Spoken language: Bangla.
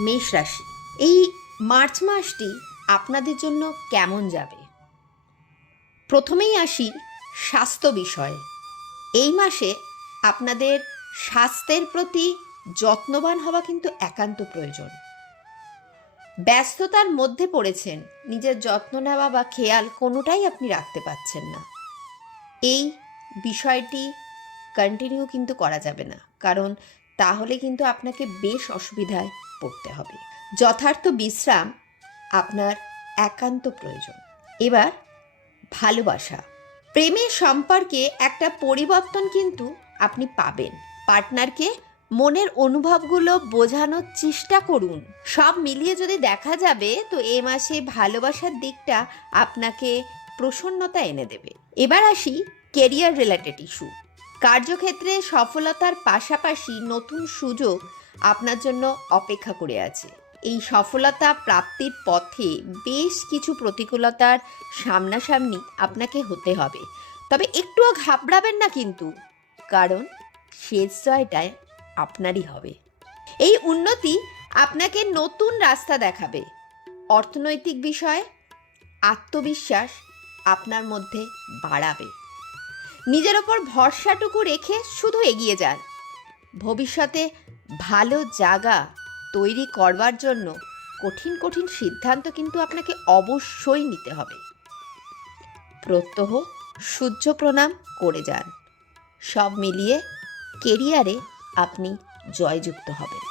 মেষ রাশি, এই মার্চ মাসটি আপনাদের জন্য কেমন যাবে? প্রথমেই আসি স্বাস্থ্য বিষয়ে। এই মাসে আপনাদের স্বাস্থ্যের প্রতি যত্নবান হওয়া কিন্তু একান্ত প্রয়োজন। ব্যস্ততার মধ্যে পড়েছেন, নিজের যত্ন নেওয়া বা খেয়াল কোনোটাই আপনি রাখতে পারছেন না। এই বিষয়টি কন্টিনিউ কিন্তু করা যাবে না, কারণ তাহলে কিন্তু আপনাকে বেশ অসুবিধায় পড়তে হবে। যথার্থ বিশ্রাম আপনার একান্ত প্রয়োজন। এবার ভালোবাসা, প্রেমের সম্পর্কে একটা পরিবর্তন কিন্তু আপনি পাবেন। পার্টনারকে মনের অনুভবগুলো বোঝানোর চেষ্টা করুন। সব মিলিয়ে যদি দেখা যাবে তো এ মাসে ভালোবাসার দিকটা আপনাকে প্রসন্নতা এনে দেবে। এবার আসি কেরিয়ার রিলেটেড ইস্যু। কার্যক্ষেত্রে সফলতার পাশাপাশি নতুন সুযোগ আপনার জন্য অপেক্ষা করে আছে। এই সফলতা প্রাপ্তির পথে বেশ কিছু প্রতিকূলতার সামনাসামনি আপনাকে হতে হবে, তবে একটুও ঘাবড়াবেন না কিন্তু, কারণ শেষ জয়টায় আপনারই হবে। এই উন্নতি আপনাকে নতুন রাস্তা দেখাবে। অর্থনৈতিক বিষয়ে আত্মবিশ্বাস আপনার মধ্যে বাড়াবে। নিজের ওপর ভরসাটুকু রেখে শুধু এগিয়ে যান। ভবিষ্যতে ভালো জায়গা তৈরি করবার জন্য কঠিন কঠিন সিদ্ধান্ত কিন্তু আপনাকে অবশ্যই নিতে হবে। প্রত্যহ সূর্য প্রণাম করে যান। সব মিলিয়ে কেরিয়ারে আপনি জয়যুক্ত হবেন।